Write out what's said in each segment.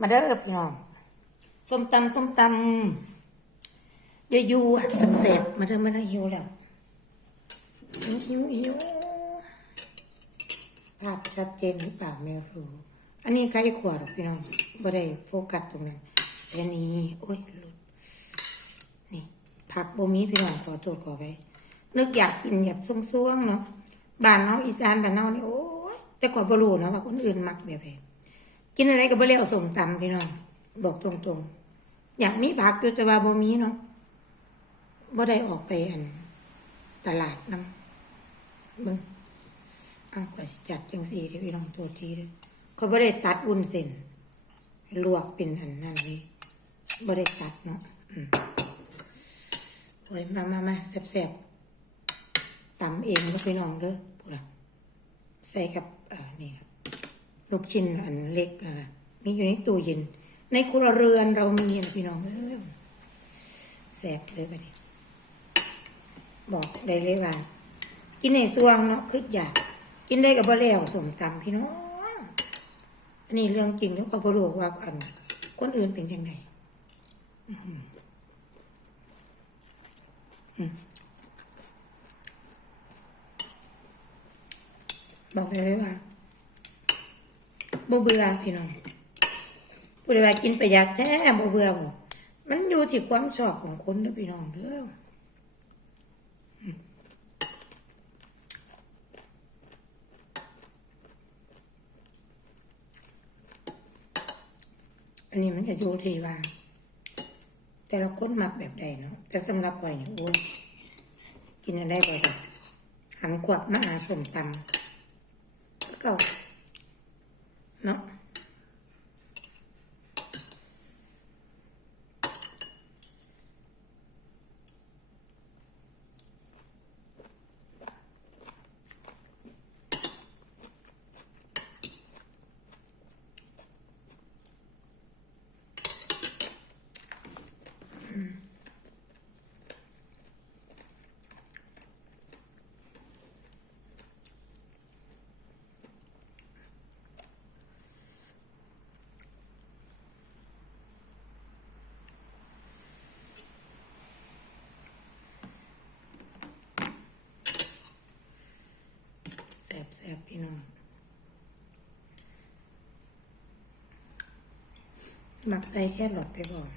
มาเด้อพี่น้องส้มตำส้มตำยยูๆอะเสบมาเด้อมาเด้อหิวแล้วหิวหิวหิวภาพชัดเจนหรือเปล่าไม่รู้อันนี้ใครขวดพี่น้องไม่ได้โฟกัสตรงนั้นแต่อันนี้โอ้ยหลุดนี่ผักโบมีพี่น้องขอโทษขอไปนึกอยากกินแบบซ่วงๆเนาะบ้านเนาอีสานบ้านเนานี่โอ้ยแต่ก่อนบ่รู้นะว่าคนอื่นมักแบบไหน กินอะไรก็บ่เรียกเอาส่งตำพี่น้องบอกตรงๆ อยากมีผักอยู่แต่ว่าบ่มีเนาะบ่ได้ออกไปอัน ตลาดน้ำเบิ่งอ้าวกว่าสิจัดจังซี่เด้อพี่น้องตัวทีเด้อเขาบ่ได้ตัดวุ้นเส้นลวกเป็นอันนั้นนี่บ่ได้ตัดเนาะโอ้ยมามามาแซ่บๆตำเองเด้อพี่น้องเด้อพูดล่ะใส่กับอ่อนี่ครับ ลูกชิ้นอันเล็กอะมีอยู่ในตู้เย็น ในครัวเรือนเรามีนะพี่น้องเออแสบเลยกันนี้บอกได้เลยว่า กินในสวงเนาะคืออยาก กินได้กับบ่แล้วสมตำพี่น้องอันนี้เรื่องจริงแล้วก็บ่รู้ว่าอัน คนอื่นเป็นยังไงอื้อหืออืมบอกได้เลยว่า บ่เบื่อพี่น้องผู้ใดว่ากินประหยัดแท้บ่เบื่อบ่มันอยู่ที่ความชอบของคนเด้อพี่น้องเด้ออันนี้มันจะอยู่ที่ว่า แต่ละคนมักแบบใดเนาะแต่สำหรับข่อยเนี่ยโอ้ยกินอะไรบ่ได้หันขวักมาหาสมตำก็เก่า เนาะอืม แสบแสบพี่น้องหมักใส่แค่หลอดไปก่อน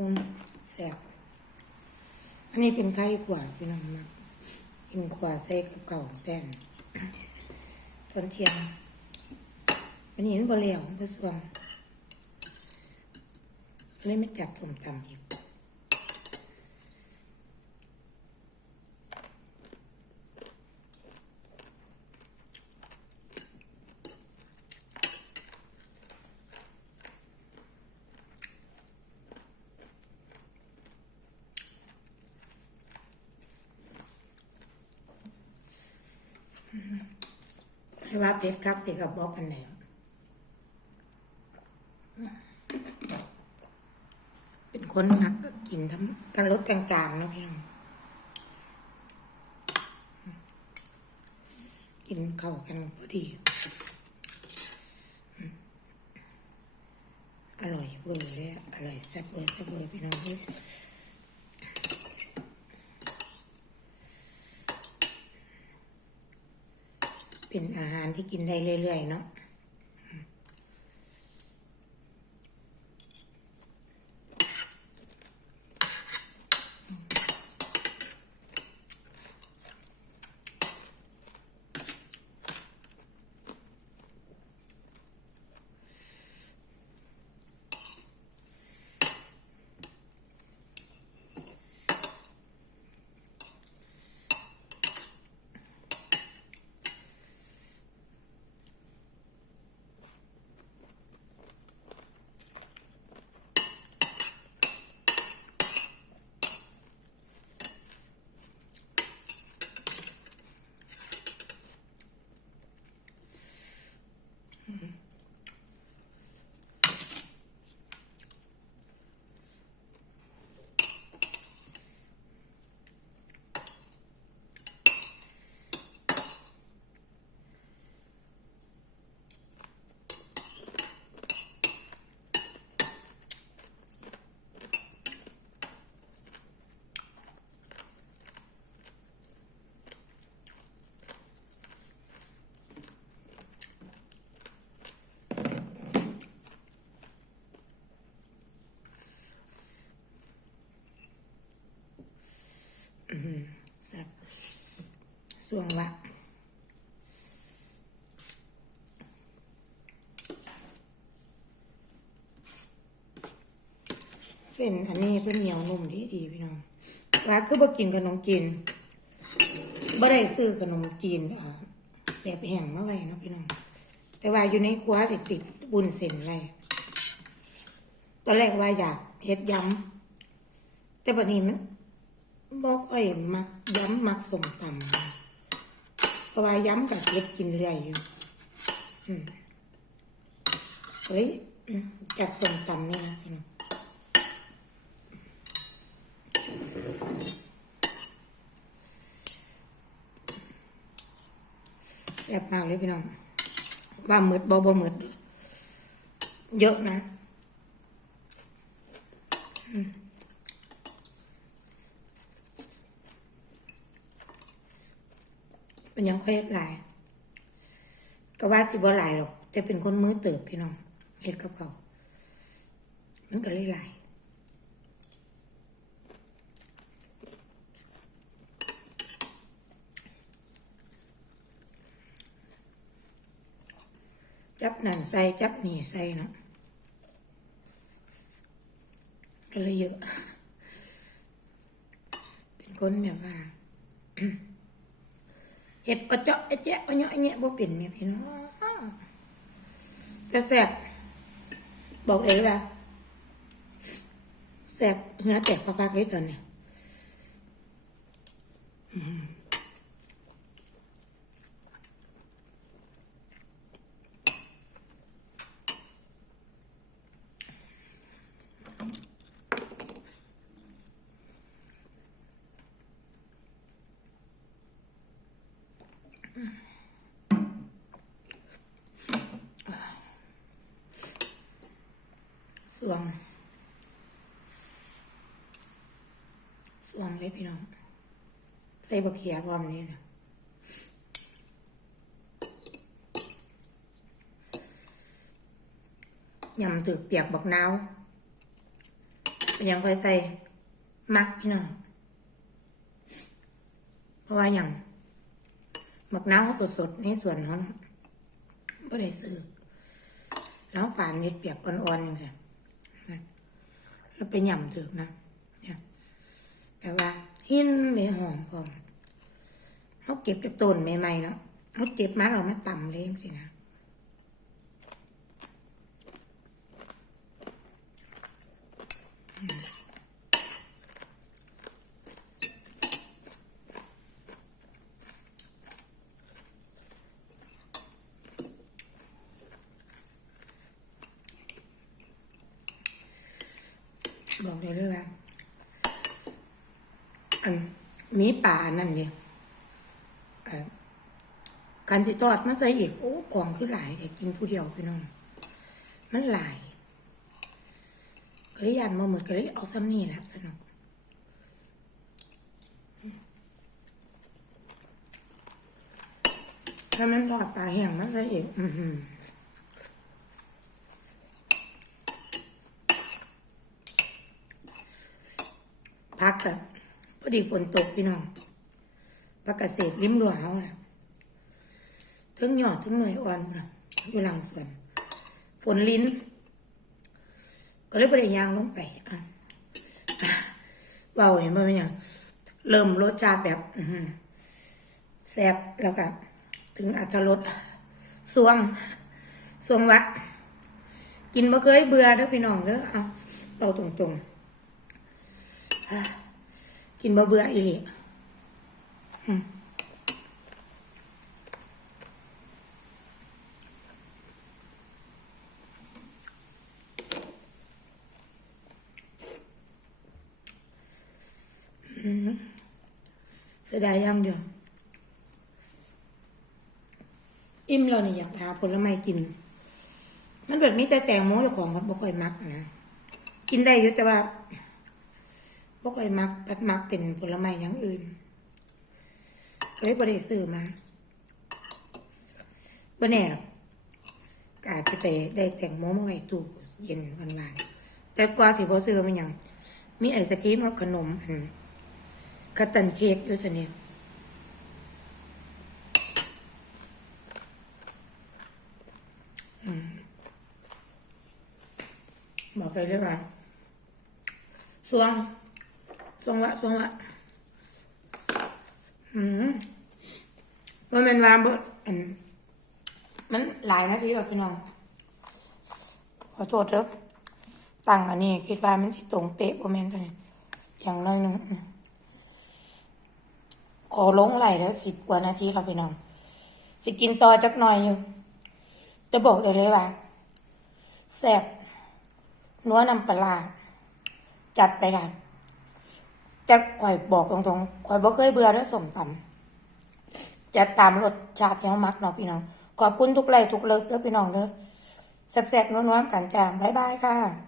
อืมแซ่บอันนี้เป็นไข่ขวดพี่น้องมากินขวดใส่กับเก่าแป้นตอนเที่ยงอันนี้มันบะเหล้วมันบ่สมเลยไม่จับสมตำอีก ว่าเป็ดคักติกับบอกอันไหนเป็นคนมักกินทั้งกันรสกลางๆนาะพี่น้องกินเข้ากันพอดี อร่อยเวอร์เลยอะอร่อยแซ่บเวอร์แซ่บเวอร์พี่น้อง เป็นอาหารที่กินได้เรื่อยๆเนาะ อืมแซ่บ สวงละเส้นอันนี้เพิ่นเหนียวนุ่มดีดีพี่น้องว่าคือบ่กินขนมจีนบ่ได้ซื้อขนมจีนอ่าแบบแห้งมาไว้นะพี่น้อง แต่ว่าอยู่ในครัวสิติดบุญเส้นไว้ตอนแรกว่าอยากเฮ็ดยำแต่บัดนี้มันบ่ค่อยมักยำมักสมตำ ราะว่ายำกับเฮ็ดกินเรื่อยอยู่อืมเฮ้ยอืมจัดส้มตำนี่นะพี่น้องแซ่บมากเลยพี่น้องว่ามืดบ่บ่มืดเด้อเยอะนะ เป็นยังค่อยหลาย ก็ว่าสิบ่หลายหรอก แต่เป็นคนมือเติบพี่น้องเฮ็ดกับเขามันก็เลยหลายจับนั่นใส่จับนี่ใส่เนาะก็เลยเยอะ เป็นคนแบบว่า เห็ดอเจาะเอาแจ๊ะอเนาะเอาแงะบ่เป็นเนี่ยพี่น้องจะแสบบอกเลยว่าแสบเหงือแตกฟักๆเลยตอนเนี้ สวง สวงเลยพี่น้อง ใส่บะเขียพร้อมนี่นะยำตึกเปียกบักนาวเป็นยังค่อยใส่มักพี่น้อง เพราะว่าอย่างบักนาวสดๆในส่วนเขาเนาะไม่ได้ซื้อแล้วฝานเม็ดเปียกอ่อนๆอย่างเงี้ย แล้วไปหย่ำถึกนะเนี่ยแต่ว่า หินเลยหอมพอเขาเก็บจากต้นใหม่ๆเนาะเขาเก็บมาเรามาตำเลี้ยงสินะ บอกได้เลยว่าอันมีป่านั่นเนี่ยเอ่อการที่ทอดมาใส่อีกโอ้กล่องคือหลายแต่กินผู้เดียวพี่น้อง มันหลายก็เลยยันมาหมดก็เลยเอาซ้ำนี่แหละสนุกถ้ามันทอดปลาแห้งมันใส่อีก อือหือ พักอะพอดีฝนตกพี่น้องพักเกษตรริมรั้วเฮาน่ะถึงหยอดถึงหน่วยอ่อนนะอยู่หลังสวนฝนลิ้น ก็เลยไปได้ยางลงไปอะเบาเห็นไหมเป็นหยังเริ่มรสชาติแบบแซ่บแล้วก็ถึงอัตรสสวงสวงวะ กินบ่เคยเบื่อเด้อพี่น้องเด้อเอาเอาตรงๆ กินบ่เบื่ออีหลีอืมอืมเสียดายอยังเดียวอิ่มแล้วนี่อยากหาผลไม้กิน มันแบบมีแต่แตงโมเจ้าของมันบ่ค่อยมักนะ กินได้อยู่แต่ว่า บ่ค่อยมักปัดมักเป็นผลไม้อย่างอื่นเลยบ่ได้ซื้อมาบ่แน่หรอกกาจจะไปได้แต่งโมมาไว้ตู้เย็นวันวานแต่กว่าสิบ่ซื้อมันยัง มีไอศกรีมกับขนมอันคัตตันเค้กด้วยสเนี่ยบอกเลยได้ป่ะสวง สวงละสวงละอืมว่ามันวางบนมมันหลายนาทีแล้วพี่น้อง ขอโทษเด้อตั้งอันนี้คิดว่ามันสิตรงเป๊ะประมาณเท่านี้อย่างน้อยหนึ่งขอลงไหลแล้วสิบกว่านาทีเราไปน้องสิกินต่อจักหน่อยอยู่ จะบอกได้เลยว่าแซ่บนัวน้ำปลาร้าจัดไปค่ะ จะข่อยบอกตรงๆข่อยบ่เคยเบื่อแล้วสมตำจะตามรสชาติยังมักเนาะพี่น้อง ขอบคุณทุกไลค์ทุกเลิฟแล้วพี่น้องเด้อแซ่บๆนัวๆกันจ้าบ๊ายบายค่ะ